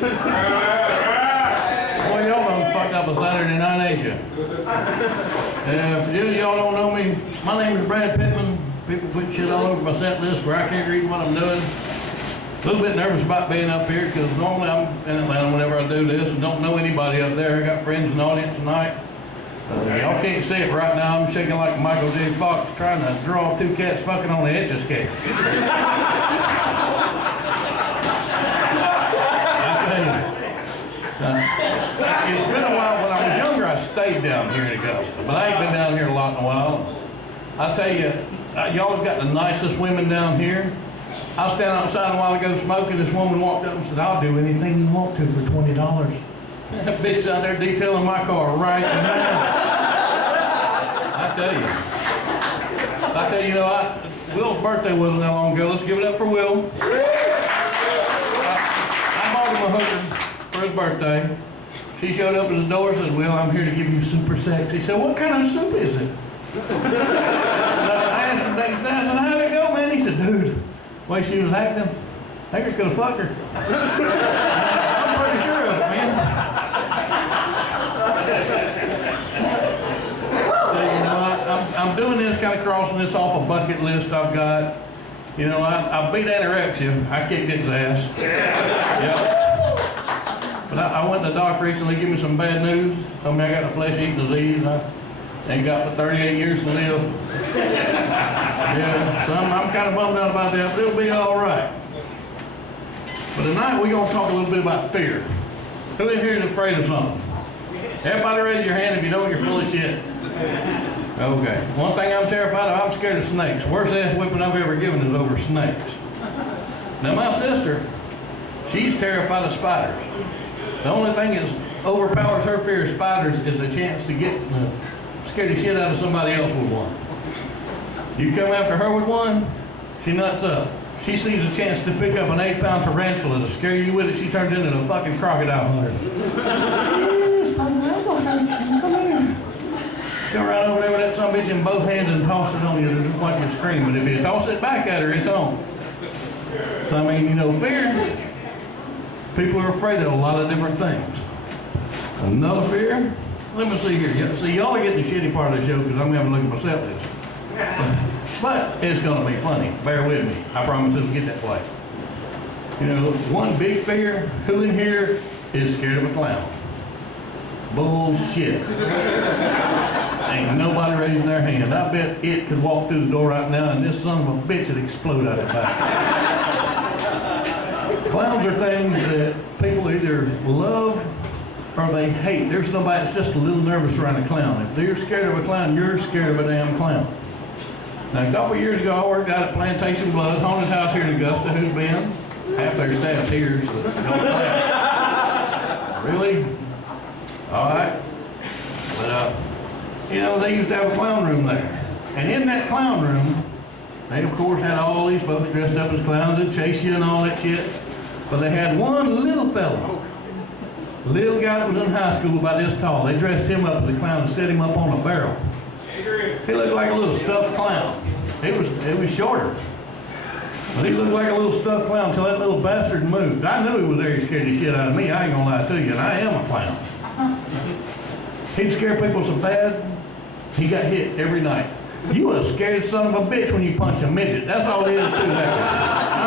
Boy, y'all done fucked up a Saturday night, ain't you? For you y'all don't know me, my name is Brad Pittman. People put shit all over my set list where I can't read what I'm doing. A little bit nervous about being up here because normally I'm in Atlanta whenever I do this and don't know anybody up there. I got friends in the audience tonight. Y'all can't see it right now. I'm shaking like Michael J. Fox trying to draw two cats fucking on the Etch-a-Sketch. It's been a while. When I was younger, I stayed down here in Augusta, but I ain't been down here a lot in a while. I tell you, y'all have got the nicest women down here. I was standing outside a while ago smoking. This woman walked up and said, "I'll do anything you want to for $20. That bitch out there detailing my car right now. I tell you, Will's birthday wasn't that long ago. Let's give it up for Will. I bought him a hooker for his birthday. She showed up at the door and said, "Will, I'm here to give you super sex." He said, "What kind of soup is it?" I asked him next day, I said, "How'd it go, man?" He said, "Dude, the way she was acting, I think I could have fucked her." I'm pretty sure of it, man. So, I'm doing this, kind of crossing this off a bucket list I've got. I beat anorexia. I kicked its ass. Yep. But I went to the doctor recently, gave me some bad news. Told me I got a flesh-eating disease. I ain't got but 38 years to live. Yeah, so I'm kind of bummed out about that, but it'll be all right. But tonight we're going to talk a little bit about fear. Who in here is afraid of something? Everybody raise your hand if you know you're full of shit. Okay. One thing I'm terrified of, I'm scared of snakes. Worst ass whipping I've ever given is over snakes. Now my sister, she's terrified of spiders. The only thing that overpowers her fear of spiders is a chance to get scare the shit out of somebody else with one. You come after her with one, she nuts up. She sees a chance to pick up an 8-pound tarantula to scare you with it, she turns into a fucking crocodile hunter. Come right over there with that son of a bitch in both hands and toss it on you just like you scream. But if you toss it back at her, it's on. So I mean, fear, people are afraid of a lot of different things. Another fear, let me see here. See, y'all are getting the shitty part of the show because I'm having a look at my set list. But it's going to be funny. Bear with me. I promise it'll get that way. One big fear, who in here is scared of a clown? Bullshit. Ain't nobody raising their hand. I bet it could walk through the door right now and this son of a bitch would explode out of the back. Clowns are things that people either love or they hate. There's nobody that's just a little nervous around a clown. If they're scared of a clown, you're scared of a damn clown. Now, a couple of years ago, I worked out at Plantation Blood, haunted house here in Augusta. Who's been? Half their staff's here, so don't laugh. Really? All right. But, they used to have a clown room there. And in that clown room, they, of course, had all these folks dressed up as clowns and chase you and all that shit. But they had one little fella. Little guy that was in high school about this tall. They dressed him up as a clown and set him up on a barrel. He looked like a little stuffed clown. It was shorter. But he looked like a little stuffed clown until that little bastard moved. I knew he was there, he scared the shit out of me. I ain't gonna lie to you, and I am a clown. He'd scare people so bad, he got hit every night. You a scared son of a bitch when you punch a midget. That's all it is to that.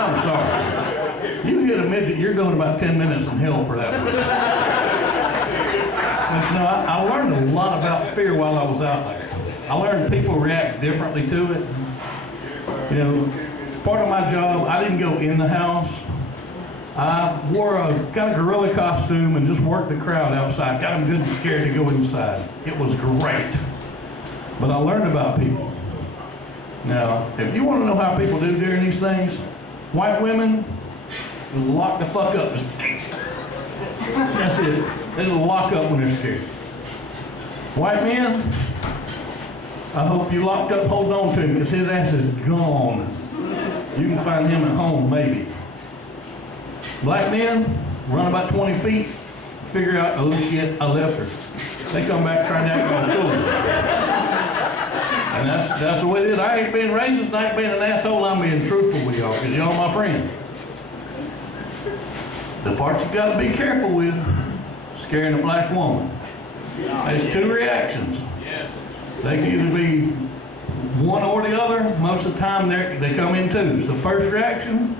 I'm sorry. You hit a midget, you're going about 10 minutes in hell for that one. But, I learned a lot about fear while I was out there. I learned people react differently to it. Part of my job, I didn't go in the house. I got a gorilla costume and just worked the crowd outside. Got them good and scared to go inside. It was great. But I learned about people. Now, if you want to know how people do during these things, white women will lock the fuck up. That's it. They'll lock up when they're scared. White men, I hope you locked up, hold on to him, because his ass is gone. You can find him at home, maybe. Black men, run about 20 feet, figure out, oh shit, I left her. They come back trying to act like fools. And that's the way it is. I ain't being racist, I ain't being an asshole, I'm being truthful with y'all, because y'all my friends. The part you got to be careful with, scaring a black woman. There's two reactions. They can either be one or the other. Most of the time they come in twos. The first reaction,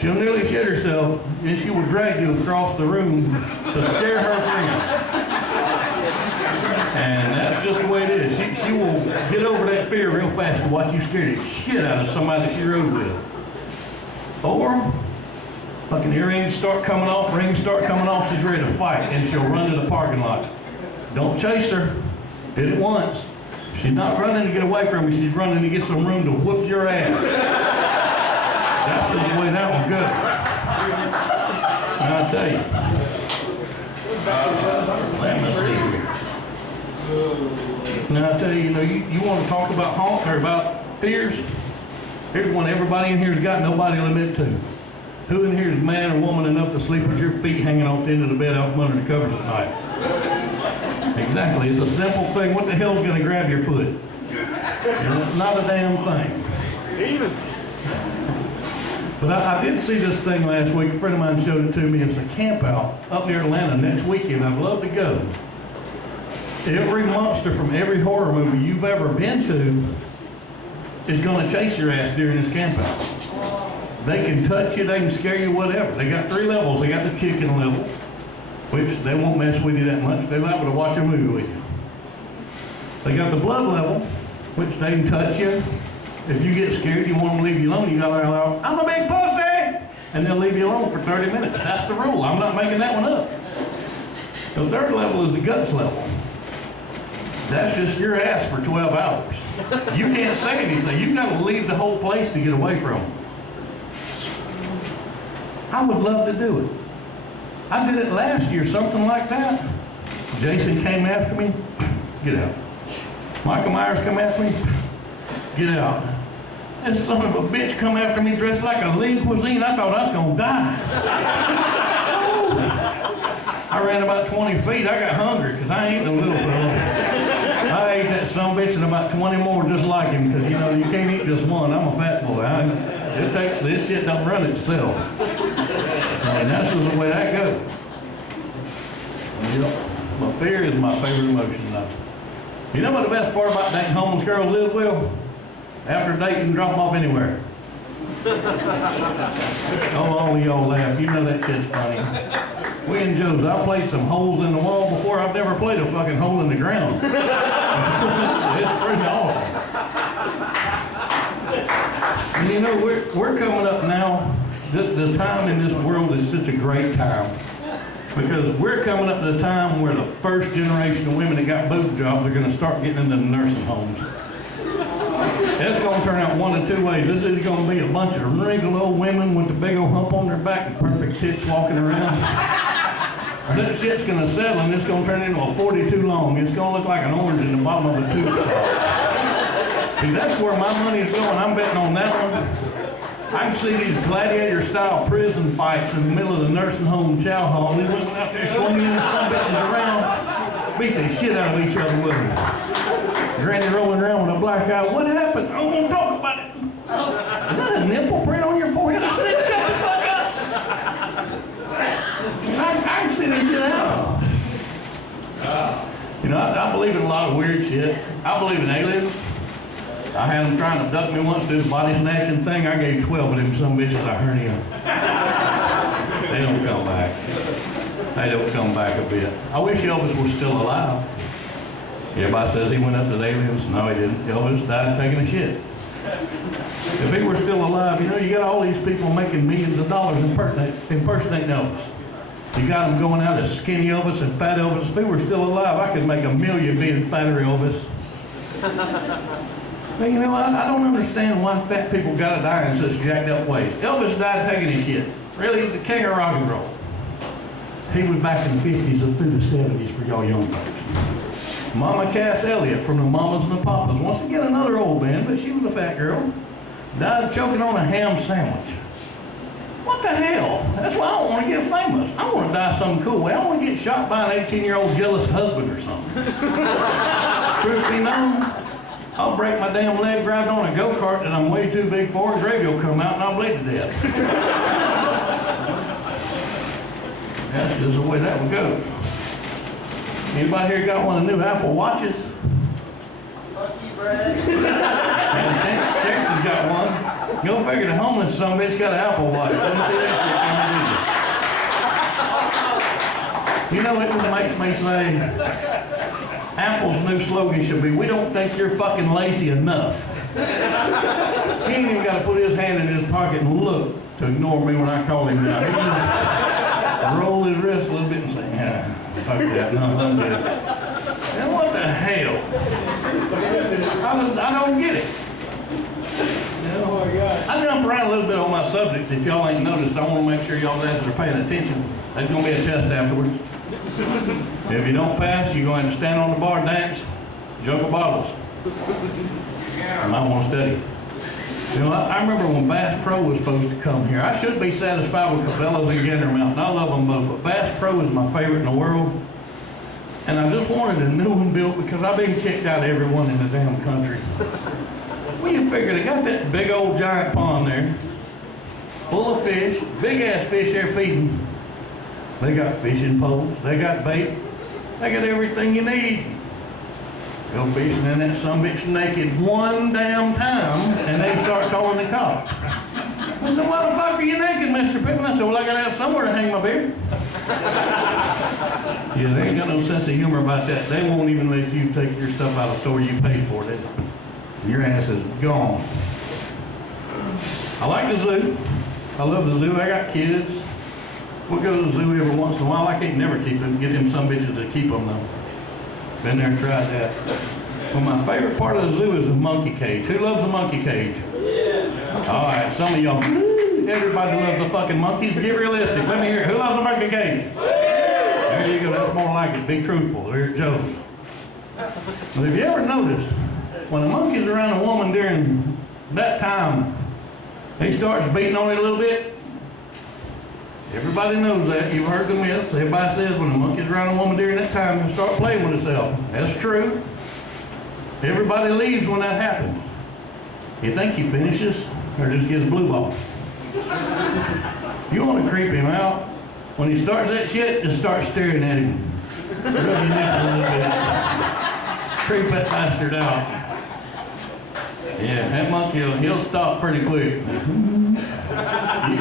she'll nearly shit herself, and she will drag you across the room to scare her friend. And that's just the way it is. She will get over that fear real fast and watch you scare the shit out of somebody that she rode with. Or, fucking earrings start coming off, rings start coming off, she's ready to fight, and she'll run to the parking lot. Don't chase her. Did it once. She's not running to get away from you, she's running to get some room to whoop your ass. That's just the way that one goes. And I'll tell you. Now I tell you, you want to talk about haunts or about fears? Here's one everybody in here's got, nobody will admit to. Who in here is man or woman enough to sleep with your feet hanging off the end of the bed out from under the covers at night? Exactly, it's a simple thing. What the hell's going to grab your foot? It's not a damn thing. But I did see this thing last week. A friend of mine showed it to me. It's a camp out up near Atlanta next weekend. I'd love to go. Every monster from every horror movie you've ever been to is going to chase your ass during this camp out. They can touch you, they can scare you, whatever. They got 3 levels. They got the chicken level, which they won't mess with you that much. They're liable to watch a movie with you. They got the blood level, which they can touch you. If you get scared, you want them to leave you alone, you gotta allow, I'm a big pussy! And they'll leave you alone for 30 minutes. That's the rule. I'm not making that one up. The 3rd level is the guts level. That's just your ass for 12 hours. You can't say anything. You've got to leave the whole place to get away from them. I would love to do it. I did it last year, something like that. Jason came after me, get out. Michael Myers come after me, get out. That son of a bitch come after me dressed like a lean cuisine. I thought I was gonna die. I ran about 20 feet. I got hungry because I ain't no little fella. I ate that son of a bitch and about 20 more just like him because, you can't eat just one. I'm a fat boy. This shit don't run itself. And that's just the way that goes. Yep. My fear is my favorite emotion, though. You know what the best part about dating homeless girls is, Will? After dating, you can drop them off anywhere. Oh, all of y'all laugh. You know that shit's funny. We and Joe's, I played some holes in the wall before. I've never played a fucking hole in the ground. It's pretty awesome. And we're coming up now. The time in this world is such a great time. Because we're coming up to the time where the first generation of women that got boob jobs are going to start getting into the nursing homes. That's going to turn out one of 2 ways. This is going to be a bunch of wrinkled old women with the big old hump on their back and perfect tits walking around. Or that shit's going to settle and it's going to turn into a 42 long. It's going to look like an orange in the bottom of a toothbrush. See, that's where my money's going. I'm betting on that one. I can see these gladiator-style prison fights in the middle of the nursing home chow hall. These women out there swinging and bitches around, beat the shit out of each other with them. Granny rolling around with a black eye. What happened? I don't want to talk about it. Is that a nipple print on your forehead? I said, shut the fuck up. I can see this shit out. I believe in a lot of weird shit. I believe in aliens. I had them trying to abduct me once, do the body snatching thing. I gave 12 of them some bitches I hernia. They don't come back. They don't come back a bit. I wish Elvis was still alive. Everybody says he went up to the aliens. No, he didn't. Elvis died taking a shit. If he were still alive, you got all these people making millions of dollars impersonating Elvis. You got them going out as skinny Elvis and fat Elvis. If he were still alive, I could make $1 million being fatter Elvis. But I don't understand why fat people gotta die in such jacked up ways. Elvis died taking his shit. Really, he's the king of rock and roll. He was back in the 50s and through the 70s for y'all young folks. Mama Cass Elliott from the Mamas and the Papas. Once again, another old band, but she was a fat girl. Died choking on a ham sandwich. What the hell? That's why I don't want to get famous. I want to die some cool way. I want to get shot by an 18-year-old jealous husband or something. Truth be known, I'll break my damn leg driving on a go-kart that I'm way too big for. His radio will come out and I'll bleed to death. That's just the way that would go. Anybody here got one of the new Apple Watches? Lucky Brad. Texas got one. Go figure the homeless son of a bitch got an Apple Watch. Let me see that shit. You know what this makes me say? Apple's new slogan should be, we don't think you're fucking lazy enough. He ain't even got to put his hand in his pocket and look to ignore me when I call him out. He just roll his wrist a little bit and say, yeah, fuck that, no, I'm good. And what the hell? I don't get it. I jump around a little bit on my subjects. If y'all ain't noticed, I want to make sure y'all's asses are paying attention. There's going to be a test afterwards. If you don't pass, you're going to stand on the bar, dance, juggle bottles. I might want to study. You know, I remember when Bass Pro was supposed to come here. I should be satisfied with Cabela's and Gander Mountain. I love them both, but Bass Pro is my favorite in the world. And I just wanted a new one built because I've been kicked out of every one in the damn country. Well, you figure they got that big old giant pond there, full of fish, big ass fish they're feeding. They got fishing poles, they got bait, they got everything you need. Go fishing in that sumbitch naked one damn time, and they start calling the cops. I said, why the fuck are you naked, Mr. Pittman? I said, well, I gotta have somewhere to hang my beard. Yeah, they ain't got no sense of humor about that. They won't even let you take your stuff out of the store you paid for it. Your ass is gone. I like the zoo. I love the zoo. I got kids. We'll go to the zoo every once in a while. I can't never keep them, get them some bitches to keep them though. Been there and tried that. Well, my favorite part of the zoo is the monkey cage. Who loves the monkey cage? Yeah. All right, some of y'all, everybody loves the fucking monkeys. Get realistic. Let me hear it. Who loves the monkey cage? There you go. That's more like it. Be truthful. There's Joe. But have you ever noticed when a monkey's around a woman during that time, he starts beating on it a little bit? Everybody knows that. You've heard the myths. Everybody says when a monkey's around a woman during that time, he'll start playing with himself. That's true. Everybody leaves when that happens. You think he finishes or just gives blue balls? You want to creep him out? When he starts that shit, just start staring at him. Rub your nipples a little bit. Creep that bastard out. Yeah, that monkey, he'll stop pretty quick.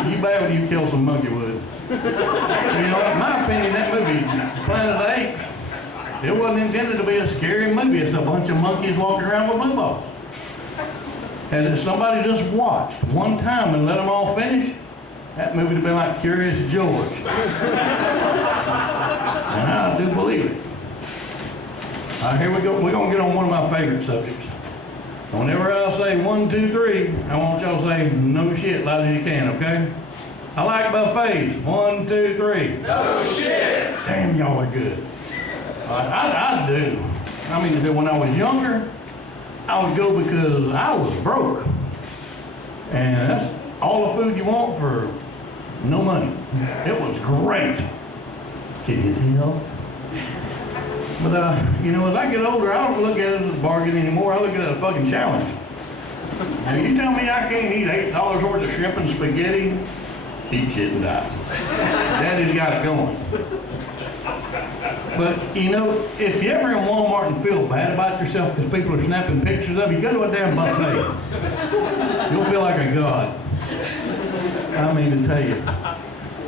You bet when you kill some monkey wood. You know, in my opinion, that movie, Planet of the Apes, it wasn't intended to be a scary movie. It's a bunch of monkeys walking around with blue balls. And if somebody just watched one time and let them all finish, that movie would have been like Curious George. And I do believe it. All right, here we go. We're going to get on one of my favorite subjects. Whenever I say 1, 2, 3, I want y'all to say no shit loud as you can, okay? I like buffets. 1, 2, 3. No shit. Damn, y'all are good. I do. I mean, when I was younger, I would go because I was broke. And that's all the food you want for no money. It was great. Can you tell? But, you know, as I get older, I don't look at it as a bargain anymore. I look at it as a fucking challenge. Now, you tell me I can't eat $8 worth of shrimp and spaghetti, eat shit and die. Daddy's got it going. But, you know, if you're ever in Walmart and feel bad about yourself because people are snapping pictures of you, go to a damn buffet. You'll feel like a god. I mean to tell you.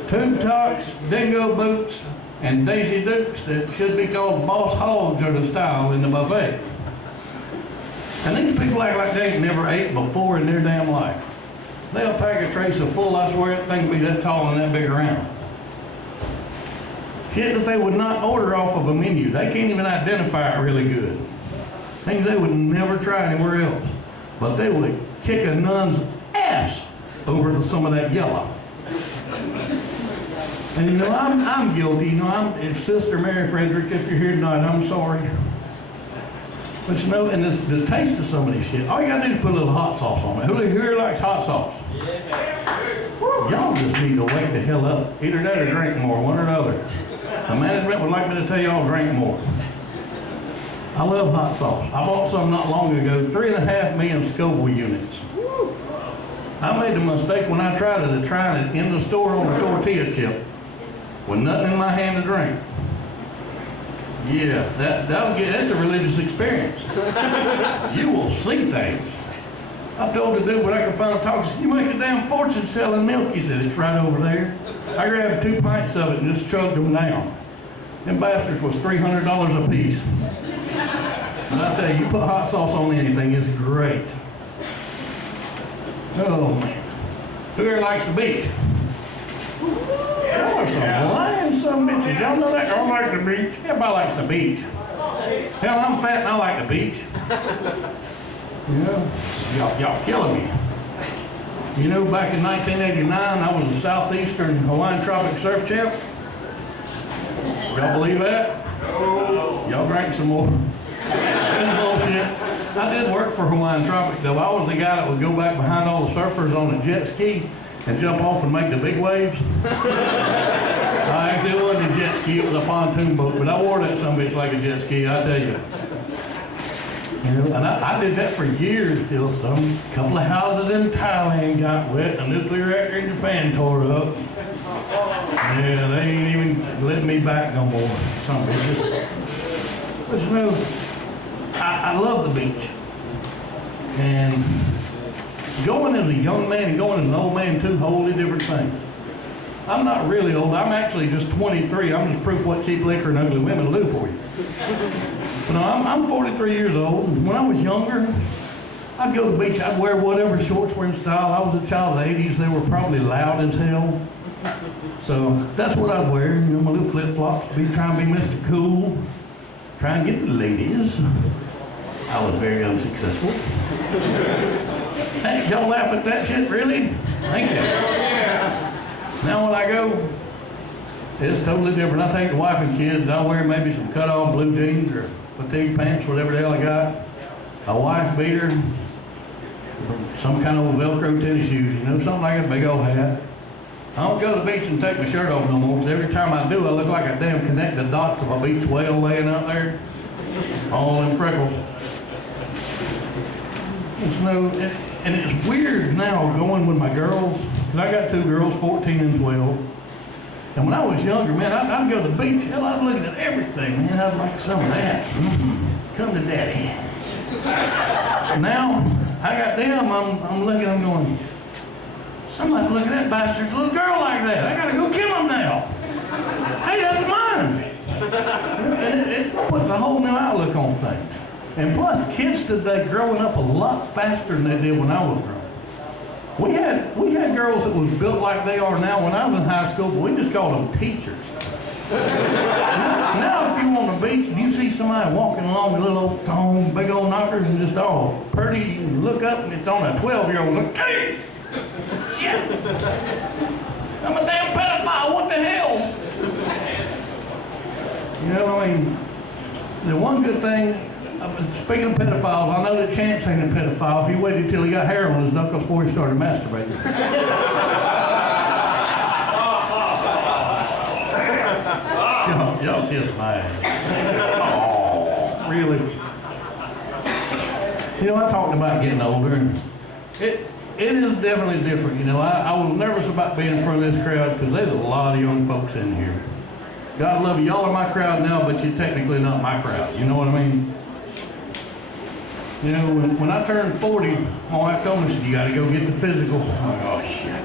Tube Talks, Dingo Boots, and Daisy Dukes that should be called Boss Hogs are the style in the buffet. And these people act like they ain't never ate before in their damn life. They'll pack a tray so full, I swear that thing will be that tall and that big around. Shit that they would not order off of a menu. They can't even identify it really good. Things they would never try anywhere else. But they would kick a nun's ass over some of that yellow. And you know, I'm guilty. You know, it's Sister Mary Frederick, if you're here tonight, I'm sorry. But you know, and the taste of some of this shit, all you gotta do is put a little hot sauce on it. Who here likes hot sauce? Yeah. Y'all just need to wake the hell up. Either that or drink more, one or the other. The management would like me to tell y'all drink more. I love hot sauce. I bought some not long ago, 3.5 million Scoville units. I made the mistake when I tried it in the store on a tortilla chip. with nothing in my hand to drink. Yeah, that's a religious experience. You will see things. I told the dude when I could find a talk, he said, you make a damn fortune selling milk. He said, it's right over there. I grabbed 2 pints of it and just chugged them down. Them bastards was $300 a piece. And I tell you, you put hot sauce on anything, it's great. Oh man. Who here likes the beach? Y'all are some lying some bitches. Y'all know that? Y'all like the beach? Everybody likes the beach. Hell, I'm fat and I like the beach. Yeah. Y'all killing me. You know, back in 1989, I was a Southeastern Hawaiian Tropic Surf Champ. Y'all believe that? Y'all drank some more. That's bullshit. I did work for Hawaiian Tropic, though. I was the guy that would go back behind all the surfers on a jet ski and jump off and make the big waves. I actually wasn't a jet ski, it was a pontoon boat, but I wore that sumbitch like a jet ski, I tell you. You know, and I did that for years till some couple of houses in Thailand got wet, a nuclear reactor in Japan tore up. Yeah, they ain't even letting me back no more. Some bitches. But you know, I love the beach. And going as a young man and going as an old man, two wholly different things. I'm not really old. I'm actually just 23. I'm just proof what cheap liquor and ugly women will do for you. But no, I'm 43 years old. When I was younger, I'd go to the beach. I'd wear whatever shorts were in style. I was a child of the 80s. They were probably loud as hell. So that's what I'd wear. You know, my little flip-flops. Trying to be Mr. Cool. Trying to get the ladies. I was very unsuccessful. Hey, y'all laugh at that shit, really? Thank you. Now when I go, it's totally different. I take the wife and kids, I wear maybe some cut-off blue jeans or fatigue pants, whatever the hell I got. A wife beater, some kind of Velcro tennis shoes, you know, something like a big old hat. I don't go to the beach and take my shirt off no more, because every time I do, I look like a damn connected dots of a beach whale laying out there. All in freckles. And it's weird now going with my girls, because I got 2 girls, 14 and 12. And when I was younger, man, I'd go to the beach, hell, I'd look at everything, man. I'd like some of that. Come to daddy. Now, I got them, I'm looking, I'm going, somebody's looking at that bastard's little girl like that. I gotta go kill him now. Hey, that's mine. It puts a whole new outlook on things. And plus, kids today growing up a lot faster than they did when I was growing. We had girls that was built like they are now when I was in high school, but we just called them teachers. Now if you're on the beach and you see somebody walking along with little old tongue, big old knockers, and just all pretty, you look up and it's on a 12-year-old, look, hey! Shit! I'm a damn pedophile, what the hell? You know, I mean, the one good thing, speaking of pedophiles, I know that Chance ain't a pedophile. He waited till he got hair on his knuckles before he started masturbating. Y'all kiss my ass. Oh, really? You know, I talked about getting older, and it is definitely different. You know, I was nervous about being in front of this crowd because there's a lot of young folks in here. God love you. Y'all are my crowd now, but you're technically not my crowd. You know what I mean? You know, when I turned 40, my wife told me, she said, you got to go get the physical. I'm like, oh, shit.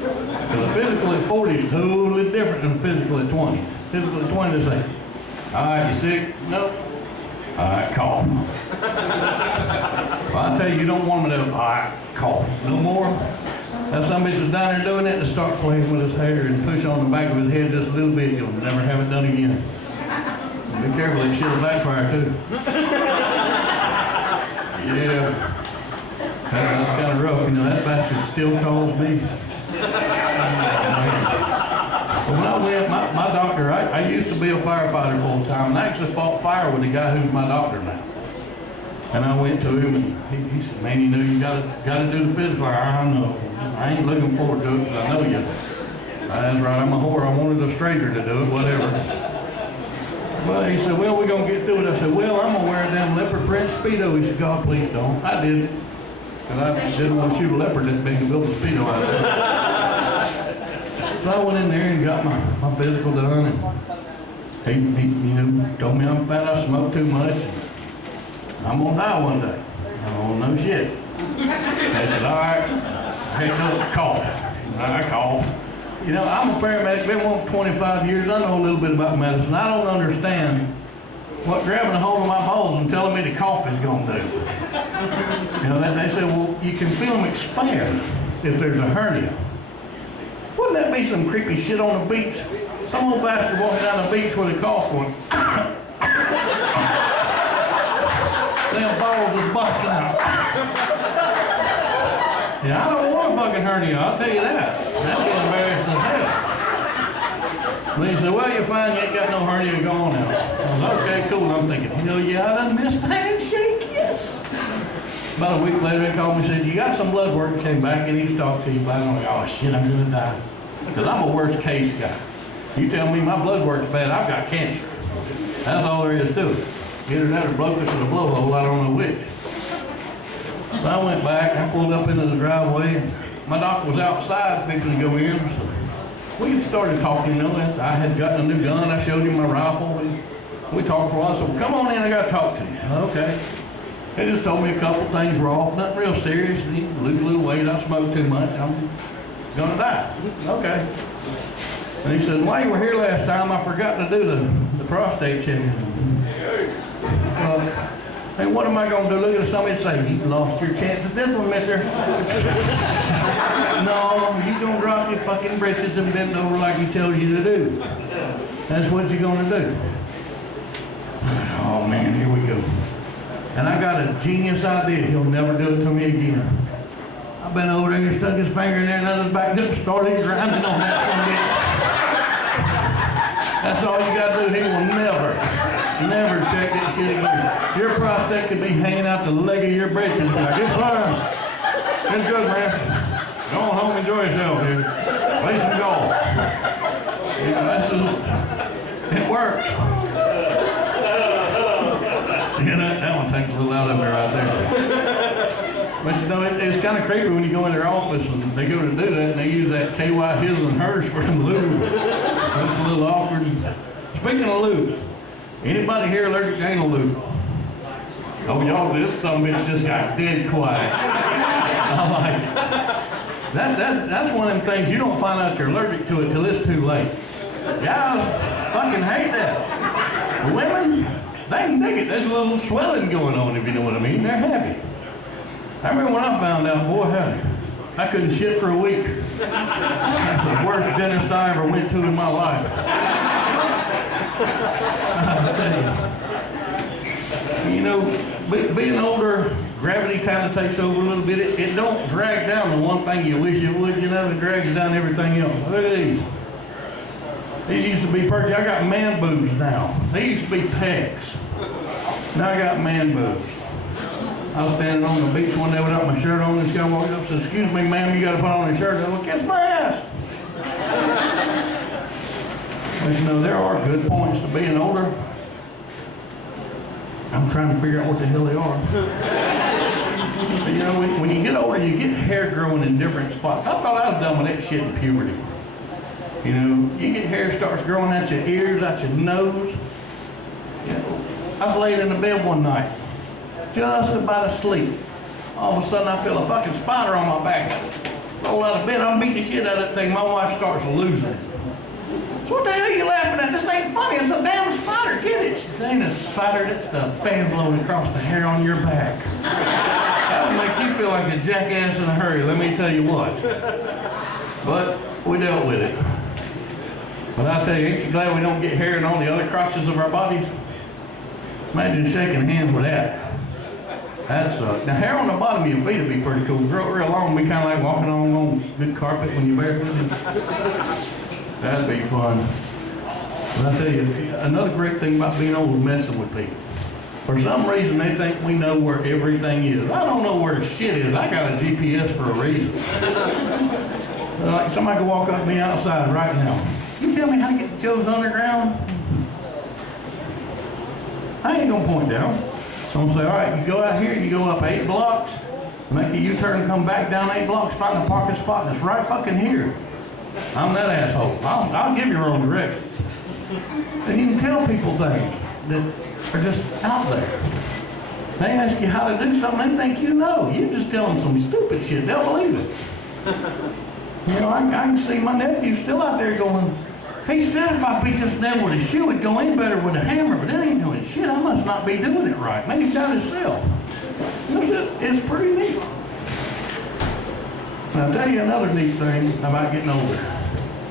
Because the physical at 40 is totally different than the physical at 20. Physical at 20, they say, all right, you sick? Nope. All right, cough. Well, I tell you, you don't want me to, all right, cough. No more. Now some bitch is down there doing that to start playing with his hair and push on the back of his head just a little bit. You'll never have it done again. Be careful, that shit'll backfire too. Yeah. That's kind of rough, you know, that bastard still calls me. When I went, my doctor, I used to be a firefighter full time, and I actually fought fire with the guy who's my doctor now. And I went to him, and he said, man, you know, you gotta do the physical. I know. I ain't looking forward to it, because I know you. That's right, I'm a whore. I wanted a stranger to do it, whatever. Well, he said, well, we're going to get through it. I said, well, I'm going to wear a damn leopard print Speedo. He said, God, please don't. I did. Because I didn't want to shoot a leopard that big to build a Speedo out of. So I went in there and got my physical done, and he told me I'm fat, I smoke too much, and I'm gonna die one day. Oh, no shit. I said, all right, I hate to cough. I cough. You know, I'm a paramedic, been one for 25 years, I know a little bit about medicine. I don't understand what grabbing a hold of my balls and telling me to cough is gonna do. You know, they say, well, you can feel them expand if there's a hernia. Wouldn't that be some creepy shit on the beach? Some old bastard walking down the beach with a cough going, them balls is busting out. Yeah, I don't want a fucking hernia, I'll tell you that. That'd be embarrassing as hell. But he said, well, you're fine, you ain't got no hernia going now. I was, okay, cool. I'm thinking, yeah, I done missed the handshake, yes. About a week later, they called me and said, you got some blood work. Came back and he talked to you. I'm like, oh shit, I'm gonna die. Because I'm a worst case guy. You tell me my blood work's bad, I've got cancer. That's all there is to it. Either that or blowfish or a blowhole, I don't know which. So I went back, I pulled up into the driveway, and my doctor was outside fixing to go in. So we started talking, I had gotten a new gun, I showed him my rifle. We talked for a while, so come on in, I gotta talk to you. Okay. He just told me a couple things were off, nothing real serious. He lose a little weight, I smoke too much, I'm gonna die. Okay. And he said, while you were here last time, I forgot to do the prostate check. Hey, what am I gonna do? Look at somebody and say, you lost your chance at this one, mister. No, you gonna drop your fucking britches and bend over like he tells you to do. That's what you're gonna do. Oh man, here we go. And I got a genius idea. He'll never do it to me again. I've been over there, he stuck his finger in there and then back up, started grinding on that one. That's all you gotta do. He will never check that shit again. Your prostate could be hanging out the leg of your britches. Like, it's fine. It's good, man. Go on home, enjoy yourself here. Play some golf. You know, that's just, it works. You know, that one takes a little out of me right there. But you know, it's kind of creepy when you go in their office and they go to do that and they use that KY his and hers for the lube. That's a little awkward. Speaking of lube, anybody here allergic to anal lube? Oh, y'all, this sumbitch just got dead quiet. I'm like, that's one of them things you don't find out you're allergic to it till it's too late. Guys fucking hate that. Women, they can dig it. There's a little swelling going on, if you know what I mean. They're happy. I remember when I found out, boy, I couldn't shit for a week. That's the worst dentist I ever went to in my life. I tell you. You know, being older, gravity kind of takes over a little bit. It don't drag down the one thing you wish it would, you know, it drags down everything else. Look at these. These used to be perky. I got man boobs now. They used to be pecs. Now I got man boobs. I was standing on the beach one day without my shirt on, and this guy walked up and said, excuse me, ma'am, you got to put on your shirt. I went, kiss my ass. But you know, there are good points to being older. I'm trying to figure out what the hell they are. But, you know, when you get older, you get hair growing in different spots. I thought I was done with that shit in puberty. You know, you get hair starts growing out your ears, out your nose. You know, I was laying in the bed one night, just about asleep. All of a sudden, I feel a fucking spider on my back. Roll out of bed, I'm beating the shit out of that thing. My wife starts losing it. So what the hell are you laughing at? This ain't funny. It's a damn spider. Get it? It ain't a spider. It's the fan blowing across the hair on your back. That'll make you feel like a jackass in a hurry, let me tell you what. But we dealt with it. But I tell you, ain't you glad we don't get hair in all the other crotches of our bodies? Imagine shaking hands with that. That sucks. Now, hair on the bottom of your feet would be pretty cool. Grow real long, be kind of like walking on good carpet when you're barefooted. That'd be fun. But I tell you, another great thing about being old is messing with people. For some reason, they think we know where everything is. I don't know where shit is. I got a GPS for a reason. Like somebody could walk up to me outside right now. You tell me how to get to Joe's Underground? I ain't gonna point down. So I'm gonna say, all right, you go out here, you go up 8 blocks, make a U-turn, come back down 8 blocks, find a parking spot, and it's right fucking here. I'm that asshole. I'll give you wrong directions. And you can tell people things that are just out there. They ask you how to do something, they think you know. You just tell them some stupid shit, they'll believe it. You know, I can see my nephew still out there going, he said if I beat this devil with a shoe, it'd go in better with a hammer, but it ain't doing shit. I must not be doing it right. Maybe he's got himself. It's pretty neat. And I'll tell you another neat thing about getting older.